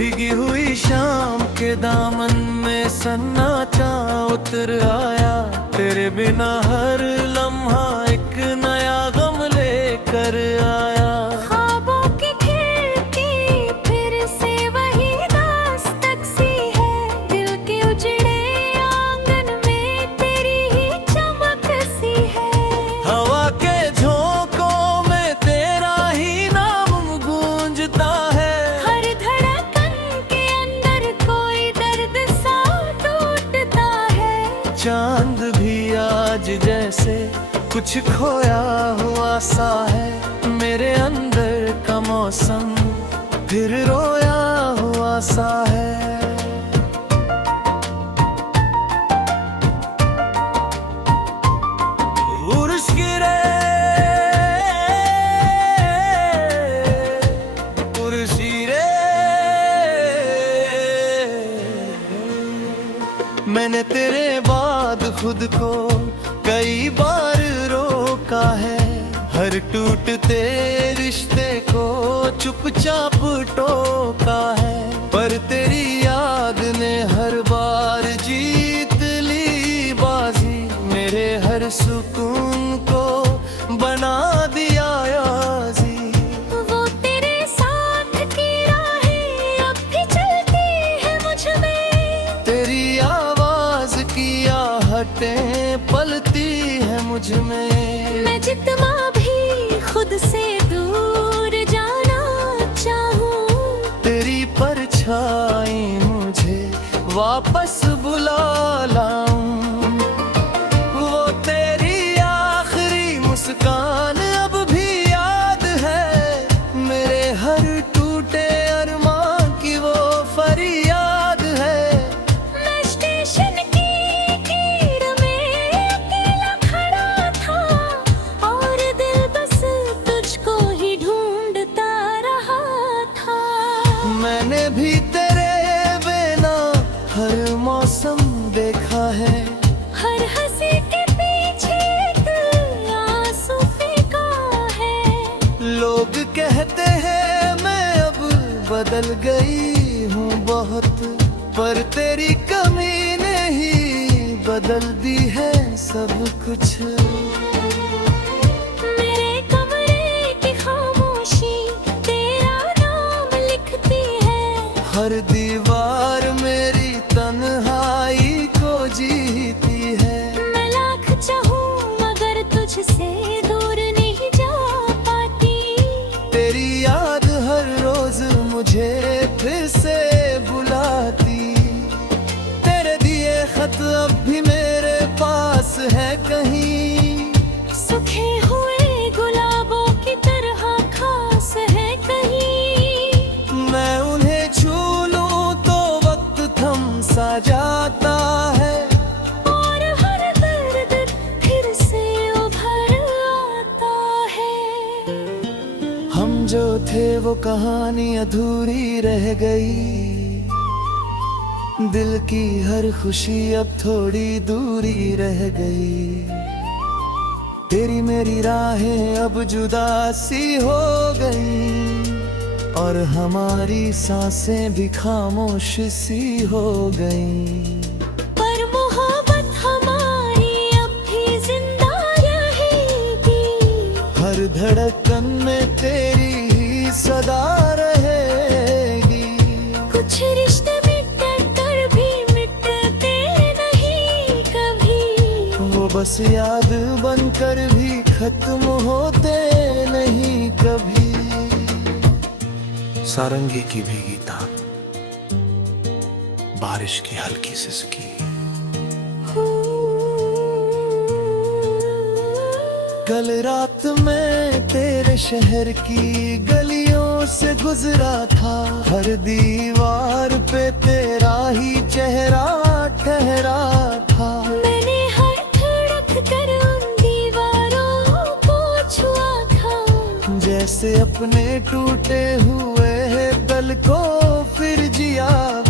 भीगी हुई शाम के दामन में सन्नाटा उतर आया। तेरे बिना हर लम्हा एक नया गम लेकर आया। ख्वाबों की खिड़की फिर से वही दास्तक सी है। दिल के उजड़े आंगन में तेरी ही चमक सी है। हवा के झोंकों में तेरा ही नाम गूंजता है। हर धड़कन के अंदर कोई दर्द सा टूटता है। चांद भी आज जैसे कुछ खोया हुआ सा है। मेरे अंदर का मौसम फिर रोया हुआ सा है। उर्स गिरे उर्सी रे, मैंने तेरे बाद खुद को कई बार रोका है। हर टूटते रिश्ते को चुपचाप टोका है। पर तेरी याद ने हर बार जीत ली बाजी। मेरे हर सुकून को बना दिया याजी। वो तेरे साथ की राहें अब भी चलती है मुझ में। तेरी आवाज की आहटें पलती है मुझ में। मैं जितना भी खुद से दूर जाना चाहूं, तेरी परछाई मुझे वापस बुला लाऊं। वो तेरी आखिरी मुस्कान अब भी याद है। मेरे हर टूटे अरमान की वो फरियाद है। मैं स्टेशन की कीड़ में अकेला खड़ा था और दिल बस तुझको ही ढूंढता रहा था। मैंने भी तेरे बिना हर मौसम देखा है। हर हंसी के पीछे एक आंसू फेंका है। लोग कहते हैं मैं अब बदल गई हूँ बहुत। पर तेरी कमी ने ही बदल दी है सब कुछ। मेरे कमरे की खामोशी तेरा नाम लिखती है। हर दीवार मेरी तन्हाई को जीती है। मैं लाख चाहूं मगर तुझसे दूर नहीं जा पाती। तेरी याद हर रोज मुझे फिर से बुलाती। तेरे दिए खत अब भी मेरे पास है कहीं। सूखे हुए गुलाबों की तरह खास है कहीं। मैं उन्हें छू लूं तो वक्त थम सा जाता है। और हर दर्द फिर से उभर आता है। हम जो थे वो कहानी अधूरी रह गई। दिल की हर खुशी अब थोड़ी दूरी रह गई। तेरी मेरी राहें अब जुदा सी हो गई। और हमारी सांसें भी खामोश सी हो गई। पर मोहब्बत हमारी अब भी जिंदा रहेगी। हर धड़कन में तेरी ही सदा रहेगी। कुछ रिश्ते मिटकर भी मिटते नहीं कभी। वो बस याद बनकर भी खत्म होते नहीं कभी। सारंगी की भीगी तान, बारिश की हल्की सिसकी। कल रात मैं तेरे शहर की गलियों से गुजरा था। हर दीवार पे तेरा ही चेहरा ठहरा था। मैंने हर धड़क कर उन दीवारों को छुआ था। जैसे अपने टूटे हुए दल को फिर जिया।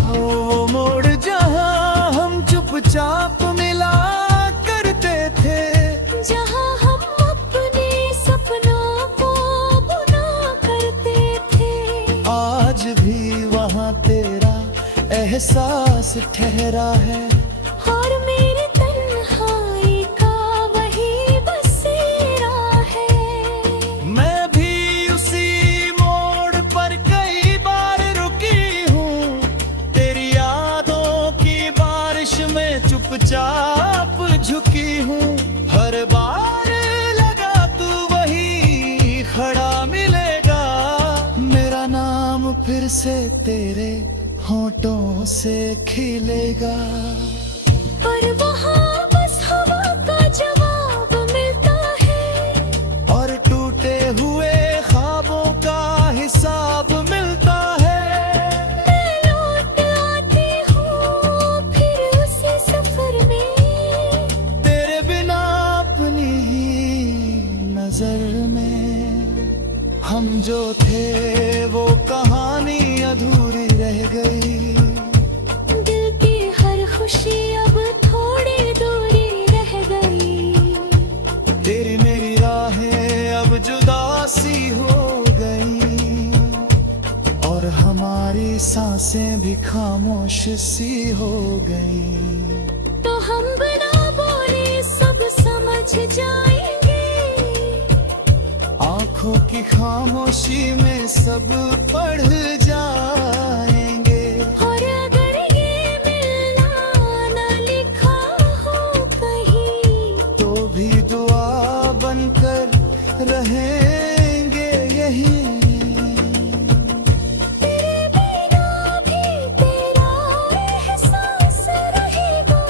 वो मोड़ जहां हम चुपचाप मिला करते थे। जहाँ हम अपने सपनों को बुना करते थे। आज भी वहाँ तेरे एहसास ठहरा है और मेरे तन्हाई का वही बसेरा है। मैं भी उसी मोड़ पर कई बार रुकी हूँ, तेरी यादों की बारिश में चुपचाप झुकी हूँ। हर बार लगा तू वही खड़ा मिलेगा, मेरा नाम फिर से तेरे होठों से खिलेगा। पर वहाँ बस हवा का जवाब मिलता है और टूटे हुए ख्वाबों का हिसाब मिलता है। मैं लौट आती हूँ फिर उसी सफर में, तेरे बिना अपनी ही नजर में। हम जो थे वो कहानी अधूरी रह गई, दिल की हर खुशी अब थोड़ी दूरी रह गई। तेरी मेरी राहें अब जुदा सी हो गई, और हमारी सांसें भी खामोश सी हो गई। तो हम बिना बोले सब समझ जाएंगे, आंखों की खामोशी में सब पढ़ जाएंगे। और अगर ये मिलना न लिखा हो कहीं, तो भी दुआ बनकर रहेंगे यही। तेरे बिना भी तेरा एहसास रहेगा,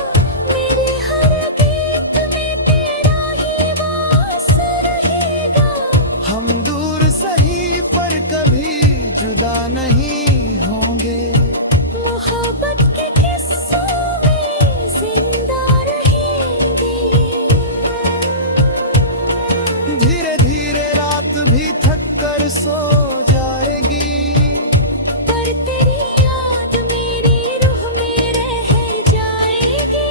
मेरे हर गीत में तेरा ही वास रहेगा। हम दूर सही पर कभी जुदा नहीं होंगे, मोहब्बत के किस्सों में जिंदा रहेंगे। धीरे धीरे रात भी थक कर सो जाएगी, पर तेरी याद मेरी रूह में रह जाएगी।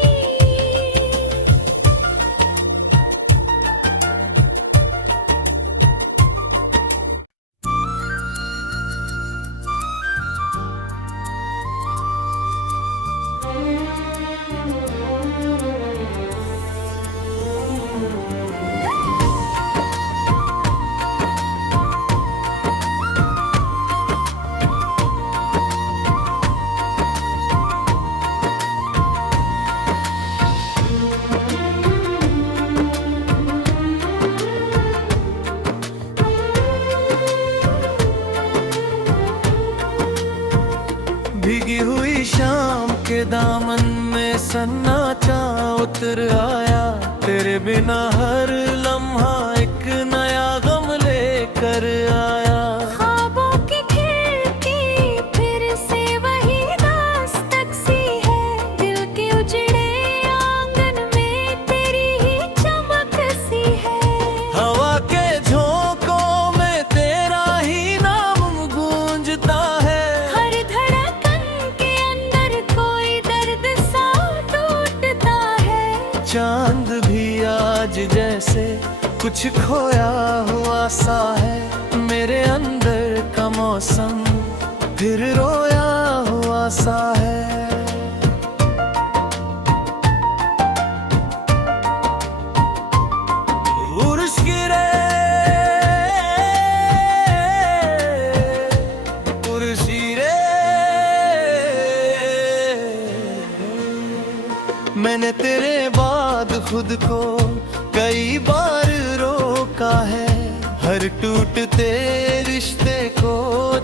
भीगी हुई शाम के दामन में सन्नाटा उतर आया, तेरे बिना हर लम्हा एक नया गम लेकर आया। ख्वाबों की खिड़की फिर से वही दास्तक सी है, दिल के उजड़े आंगन में तेरी ही चमक सी है। हवा के झोंकों में तेरा ही नाम गूंजता है, हर धड़कन के अंदर कोई दर्द सा टूटता है। चांद भी आज जैसे कुछ खोया हुआ सा है, मेरे अंदर का मौसम फिर रोया हुआ सा है। उर्स गिरे उर्सी रे, मैंने तेरे बाद खुद को कई बार रोका है, हर टूटते रिश्ते को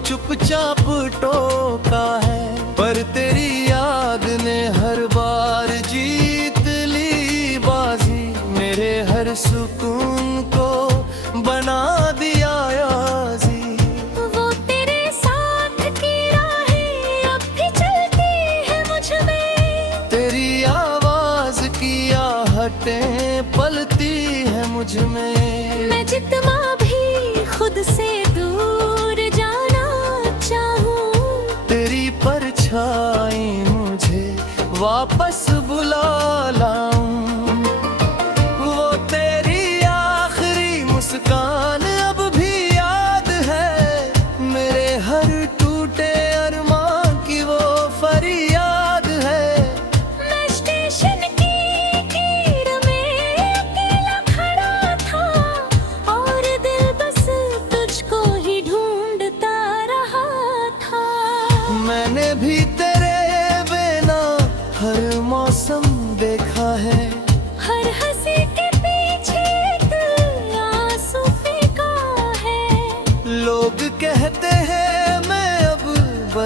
चुपचाप टोका है। पर तेरी याद ने हर बार जीत ली बाजी, मेरे हर सुकून को बना दिया याजी। वो तेरे साथ की राहें अब भी चलती है मुझ में, तेरी आवाज की आहटें पलती है मुझ में। मैं जितना भी खुद से दूर जाना चाहूँ, तेरी परछाई मुझे वापस बुला लाऊं। वो तेरी आखिरी मुस्कान अब भी याद है, मेरे हर टूटे अरमान की वो फरियाद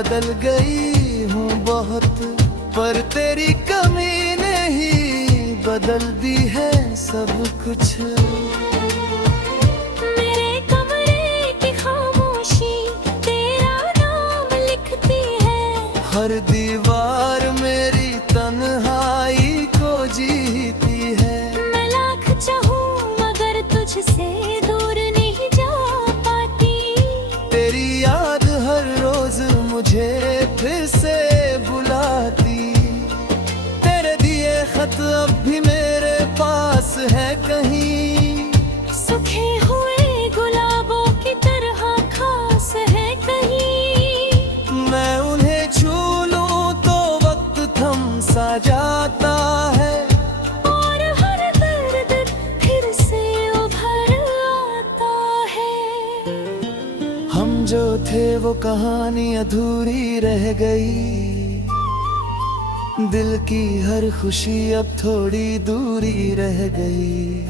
बदल गई हूँ बहुत, पर तेरी कमी ने ही बदल दी है सब कुछ। मेरे कमरे की खामोशी तेरा नाम लिखती है, हर दीवार मेरी तन्हाई को जीती है। मैं लाख चाहूं मगर तुझसे दूर नहीं जा पाती। तेरी याद हर रोज मुझे फिर से बुलाती। तेरे दिए खत अब भी मेरे पास है कहीं, सूखे हुए गुलाबों की तरह खास है कहीं। मैं उन्हें छू लूं तो वक्त थम सा जाता है, और हर दर्द फिर से उभर आता है। हम जो थे वो कहानी अधूरी रह गई। दिल की हर खुशी अब थोड़ी दूरी रह गई।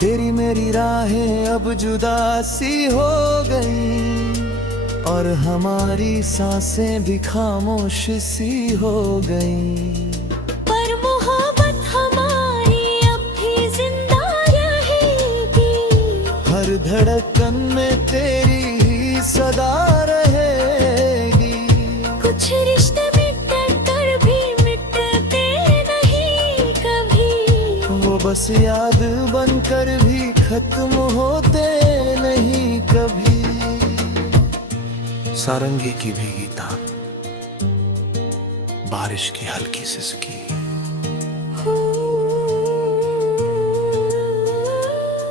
तेरी मेरी राहें अब जुदा सी हो गई, और हमारी सांसें भी खामोश सी हो गई। पर मोहब्बत हमारी अब भी जिंदा रहेगी, हर धड़कन में तेरी ही सदा रहेगी। कुछ रिश्ते मिटकर भी मिटते नहीं कभी, वो बस याद बनकर भी खत्म होते नहीं कभी। सारंगी की भीगी तान, बारिश की हल्की सिसकी,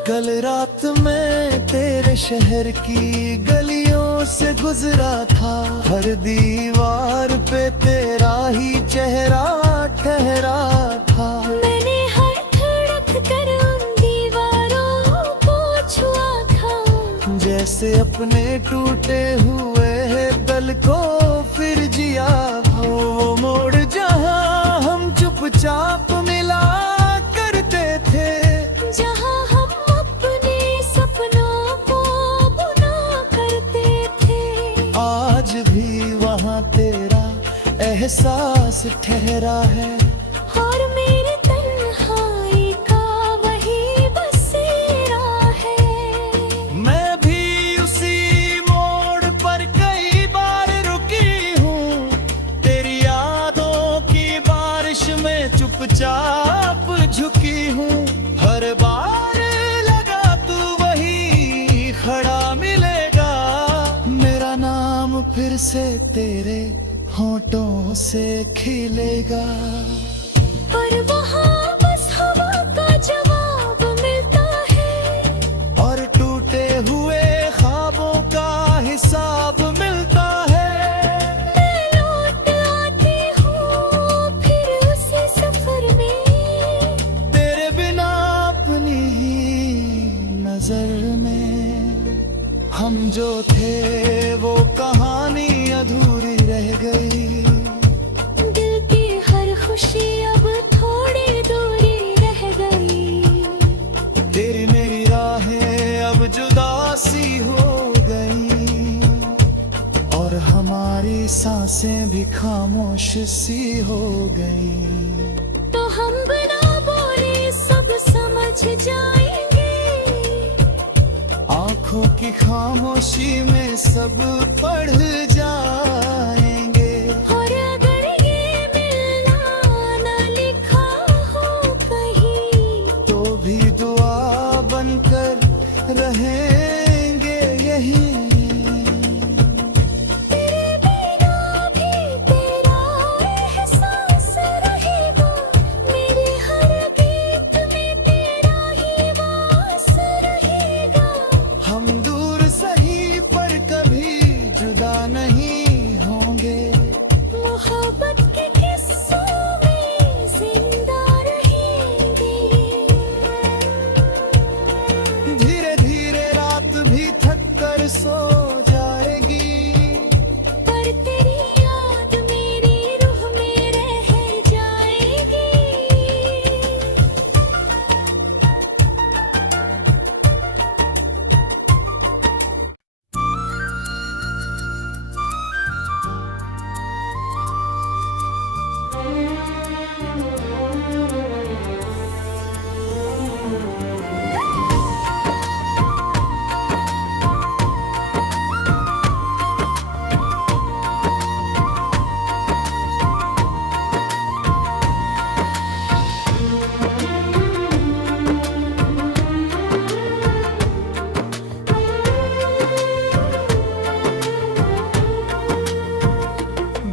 कल रात मैं तेरे शहर की गलियों से गुजरा था। हर दीवार पे तेरा ही चेहरा ठहरा था। मैंने हर धड़क कर उन दीवारों को छुआ था, जैसे अपने टूटे हुए दिल को फिर जिया। वो मोड़ जहां हम चुपचाप मिला करते थे, जहां हम अपने सपनों को बुना करते थे। आज भी वहां तेरा एहसास ठहरा है, और मेरे तन्हाई का वही बसेरा है। मैं भी उसी मोड़ पर कई बार रुकी हूँ। तेरी यादों की बारिश में चुपचाप झुकी हूँ। हर बार लगा तू वही खड़ा मिलेगा, मेरा नाम फिर से तेरे होठों से खिलेगा। पर वहाँ बस हवा का जवाब मिलता है, और टूटे हुए ख्वाबों का हिसाब मिलता है। मैं लौट आती हूँ फिर उसी सफर में, तेरे बिना अपनी ही नजर में। हम जो थे वो कहानी अधूरी रह गई। दिल की हर खुशी अब थोड़ी दूरी रह गई। तेरी मेरी राहें अब जुदा सी हो गई, और हमारी सांसें भी खामोश सी हो गई। तो हम बिना बोले सब समझ जाएंगे, आंखों की खामोशी में सब पढ़ जाएंगे। और अगर ये मिलना न लिखा हो कहीं, तो भी दुआ बनकर रहेंगे यहीं। तेरे बिना भी तेरा एहसास रहेगा, मेरे हर गीत में तेरा ही वास रहेगा। हम दूर सही पर कभी जुदा नहीं होंगे, मोहब्बत के किस्सों में जिंदा रहेंगे। धीरे धीरे रात भी थक कर सो जाएगी, पर तेरी याद मेरी रूह में रह जाएगी।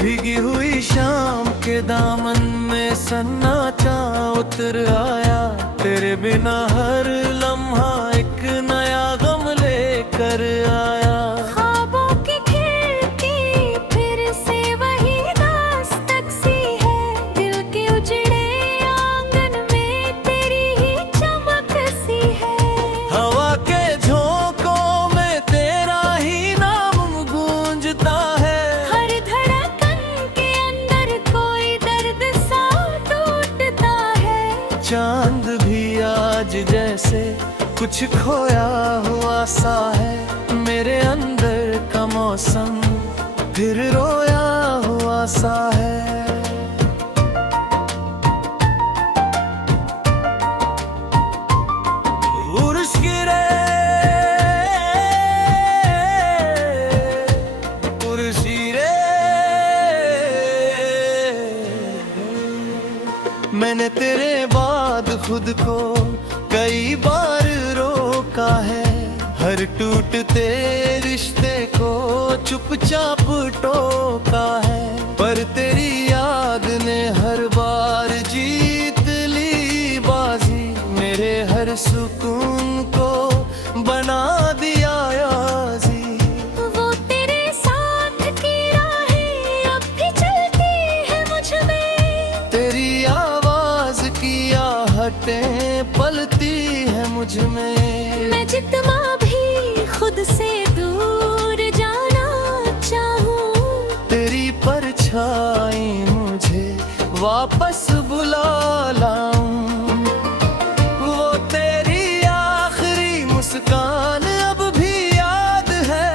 भीगी हुई शाम के दामन में सन्नाटा उतर आया, तेरे बिना हर लम्हा एक नया गम लेकर आया। ख्वाबों की खिड़की फिर से वही दास्तक सी है, दिल के उजड़े आंगन में तेरी ही चमक सी है। हवा के झोंकों में तेरा ही नाम गूंजता है, हर धड़कन के अंदर कोई दर्द सा टूटता है। चांद भी आज जैसे कुछ खोया हुआ सा है, मेरे अंदर का मौसम फिर रोया हुआ सा है। उर्स गिरे उर्सी रे, मैंने तेरे बाद खुद को कई बार रोका है, हर टूटते रिश्ते को चुपचाप टोका है, पर तेरी याद ने हर बार जीत ली बाजी, मेरे हर सुकून को बना दिया याजी। वो तेरे साथ की राहें अब भी चलती है मुझ में, तेरी आवाज की आहटें पलती है मुझ में। मैं जितना भी खुद से दूर जाना चाहूँ, तेरी परछाई मुझे वापस बुला लाऊं। वो तेरी आखिरी मुस्कान अब भी याद है,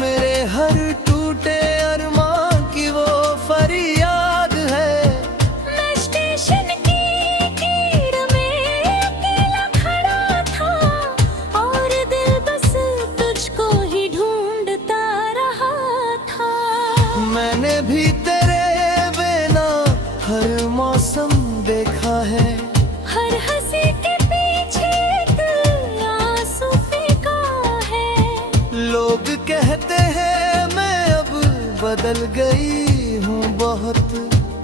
मेरे हर टूटे अरमान की वो फरियाद है। मैं स्टेशन की भीड़ में अकेला खड़ा था, और दिल बस तुझको ही ढूंढता रहा था। मैंने भी तेरे बिना हर मौसम देखा है, हर हंसी के पीछे एक आंसू फेंका है। लोग कहते हैं मैं अब बदल गई हूँ बहुत,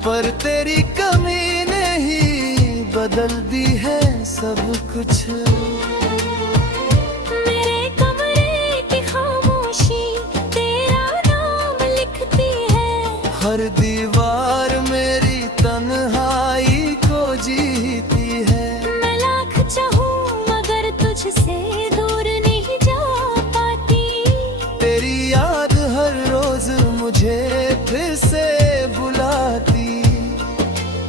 पर तेरी कमी ने ही बदल दी है सब कुछ। मेरे कमरे की खामोशी तेरा नाम लिखती है, हर दीवार मेरी तन्हाई को जीती है। मैं लाख चाहूं मगर तुझसे दूर नहीं जा पाती। तेरी याद हर रोज मुझे फिर से बुलाती,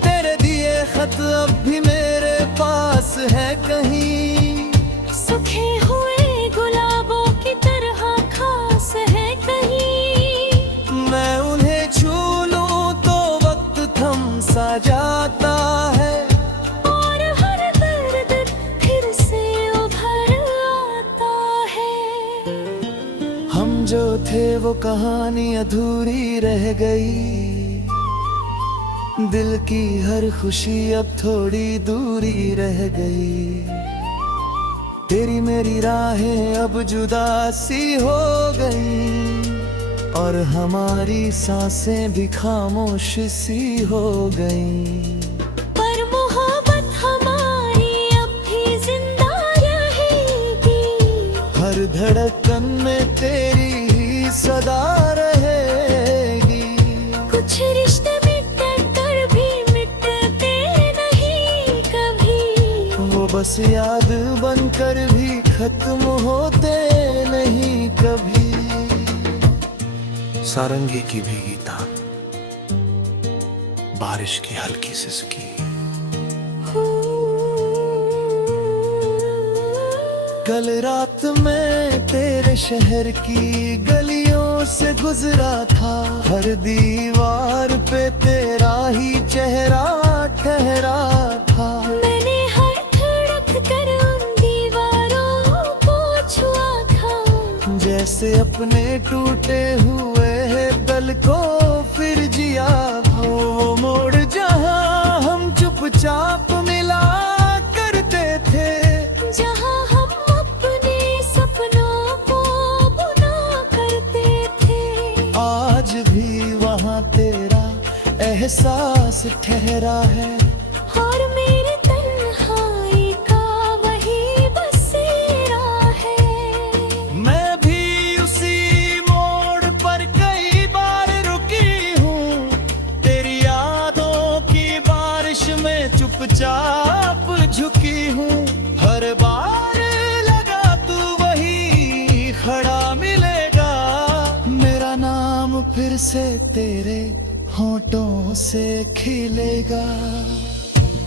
तेरे दिए खत अब भी मेरे पास है कहीं, सूखे हुए गुलाबों की तरह खास है कहीं। मैं उन्हें छू लूं तो वक्त थम सा जाता है, और हर दर्द फिर से उभर आता है। हम जो थे वो कहानी अधूरी रह गई, दिल की हर खुशी अब थोड़ी दूरी रह गई। तेरी मेरी राहें अब जुदा सी हो गई, और हमारी सांसें भी खामोश सी हो गई। पर मोहब्बत हमारी अब भी जिंदा रहेगी, हर धड़कन में तेरी ही सदा रहेगी। कुछ रिश्ते मिट कर भी मिटते नहीं कभी, वो बस याद बनकर भी खत्म होते नहीं कभी। सारंगी की भीगी तान, बारिश की हल्की सिसकी, कल रात मैं तेरे शहर की गलियों से गुजरा था, हर दीवार पे तेरा ही चेहरा ठहरा था। मैंने हर धड़क कर उन दीवारों को छुआ था, जैसे अपने टूटे हुए दल को फिर जिया। वो मोड़ जहां हम चुपचाप मिला करते थे, जहाँ हम अपने सपनों को बुना करते थे। आज भी वहां तेरे एहसास ठहरा है और मेरे तन्हाई का वही बसेरा है। मैं भी उसी मोड़ पर कई बार रुकी हूँ, तेरी यादों की बारिश में चुपचाप झुकी हूँ। हर बार लगा तू वही खड़ा मिलेगा, मेरा नाम फिर से तेरे होठों से खिलेगा।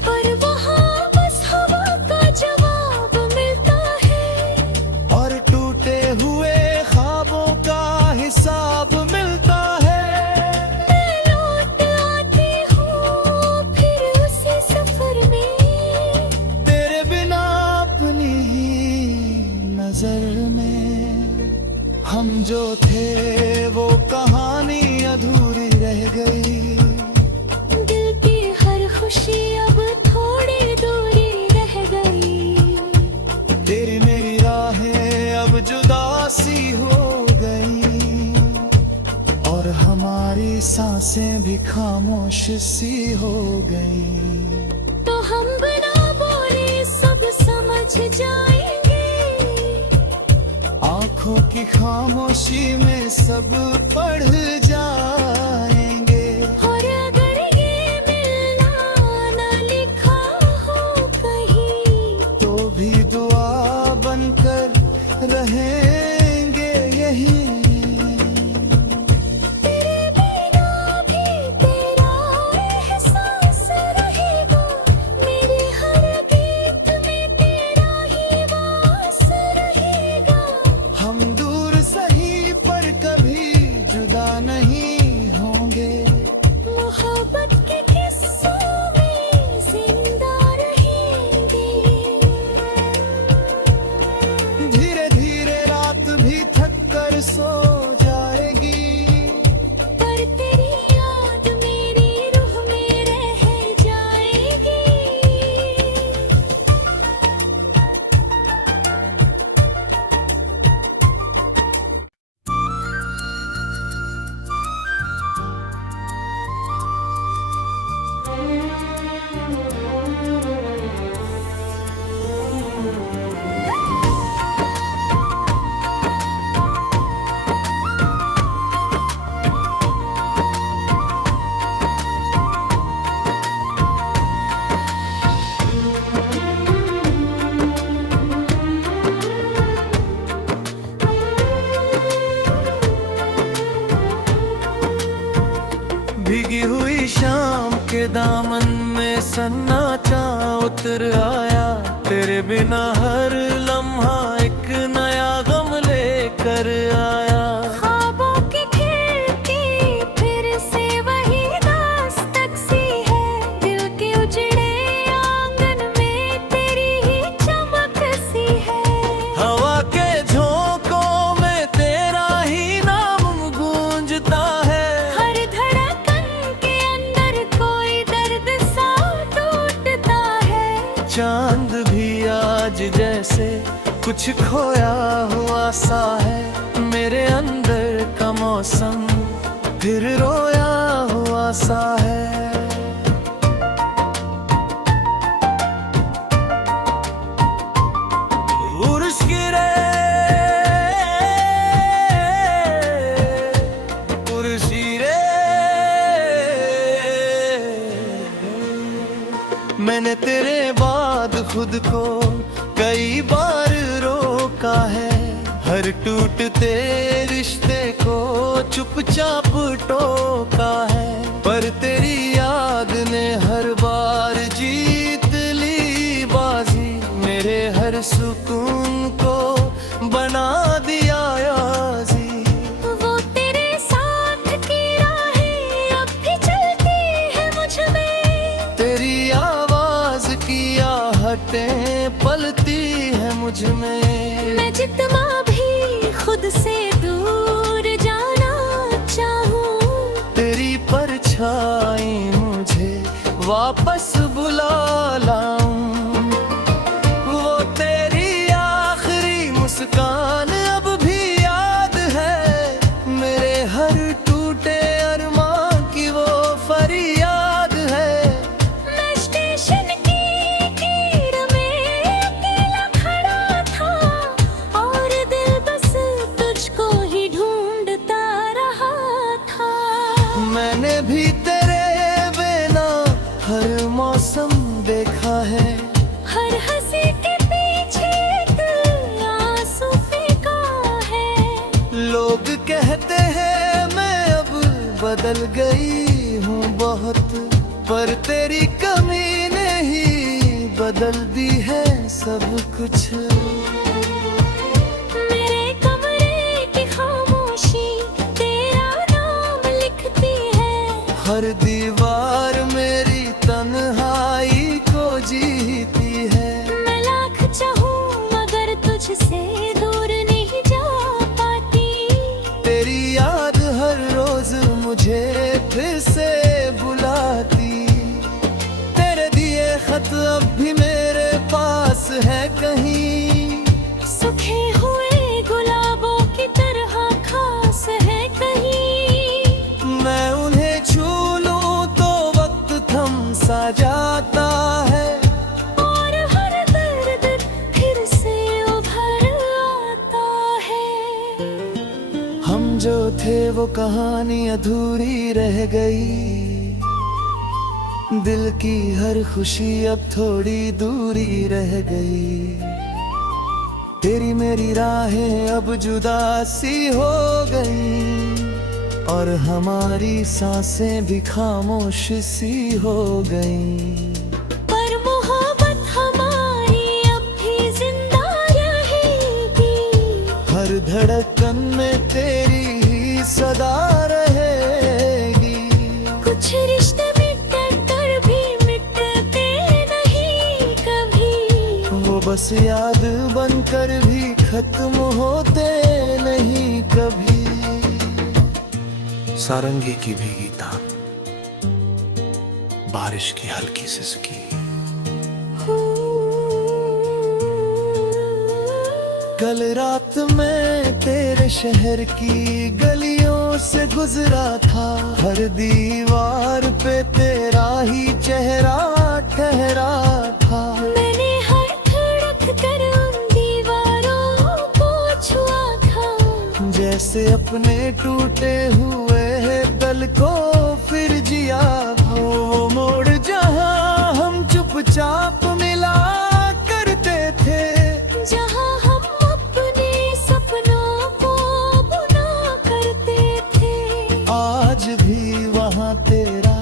पर वहाँ बस हवा का जवाब मिलता है और टूटे हुए ख्वाबों का हिसाब मिलता है। मैं लौट आती हूँ फिर उसी सफर में, तेरे बिना अपनी ही नजर में। हम जो थे वो कहानी अधूरी रह गई, दिल की हर खुशी अब थोड़ी दूरी रह गई। तेरी मेरी राहें अब जुदा सी हो गई, और हमारी सांसें भी खामोश सी हो गई। तो हम बिना बोले सब समझ जाएंगे, आंखों की खामोशी में सब पढ़ जाएंगे। और अगर ये मिलना न लिखा हो कहीं, तो भी दुआ बनकर रहेंगे यही। तेरे बिना भी तेरा एहसास रहेगा, मेरे हर गीत में तेरा ही वास रहेगा। हम दूर सही पर कभी जुदा नहीं होंगे, मोहब्बत के किस्सों में जिंदा रहेंगे। धीरे धीरे रात भी थक कर सो जाएगी, पर तेरी याद मेरी रूह में रह जाएगी। भीगी हुई शाम के दामन में सन्नाटा उतर आया, तेरे बिना हर लम्हा एक नया गम लेकर आया। ख्वाबों की खिड़की फिर से वही दास्तक सी है, दिल के उजड़े आंगन में तेरी ही चमक सी है। हवा के झोंकों में तेरा ही नाम गूंजता है, हर धड़कन के अंदर कोई दर्द सा टूटता है। चांद भी आज जैसे कुछ खोया हुआ सा है, मेरे अंदर का मौसम फिर रोया हुआ सा है। उर्स गिरे उर्सी रे, मैंने तेरे बाद खुद को कई बार रोका है, हर टूटते रिश्ते को चुपचाप टोका है। पर तेरी याद ने हर बार जीत ली बाजी, मेरे हर सुकून को बना दिया याजी। वो तेरे साथ की राहें अब भी चलती है मुझ में, तेरी आवाज की आहटें पलती है मुझ में। मैं जितना भी खुद से दूर जाना चाहूँ, तेरी परछाई मुझे वापस बुला लाऊं। वो तेरी आखिरी मुस्कान अब भी याद है, मेरे हर टूटे अरमान की वो फरियाद बदल गई हूँ बहुत, पर तेरी कमी ने ही बदल दी है सब कुछ। मेरे कमरे की खामोशी तेरा नाम लिखती है, हर दीवार मेरी तन्हाई को जीती है। मैं लाख चाहूं मगर तुझसे दूर नहीं जा पाती। तेरी याद हर रोज मुझे फिर से बुलाती। तेरे दिए खत अब भी मेरे पास है कहीं, सूखे हुए गुलाबों की तरह खास है कहीं। मैं उन्हें छू लूं तो वक्त थम सा जाता है, और हर दर्द फिर से उभर आता है। हम जो थे वो कहानी अधूरी रह गई। दिल की हर खुशी अब थोड़ी दूरी रह गई। तेरी मेरी राहें अब जुदा सी हो गई, और हमारी सांसें भी खामोश सी हो गई। पर मोहब्बत हमारी अब भी जिंदा रहेगी, हर धड़कन में तेरी ही सदा रहेगी। कुछ रिश्ते मिटकर भी मिटते नहीं कभी, वो बस याद बनकर भी खत्म होते नहीं कभी। सारंगी की भीगी तान, बारिश की हल्की सिसकी, कल रात मैं तेरे शहर की गलियों से गुजरा था। हर दीवार पे तेरा ही चेहरा ठहरा था। मैंने हर धड़क कर उन दीवारों को छुआ था, जैसे अपने टूटे हुए दिल को फिर जिया। वो मोड़ जहां हम चुपचाप मिला करते थे, जहां हम अपने सपनों को बुना करते थे। आज भी वहां तेरा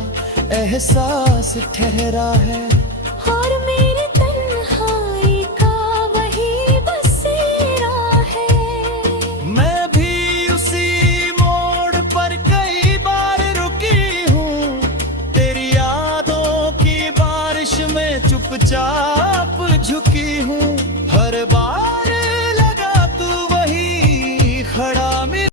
एहसास ठहरा है।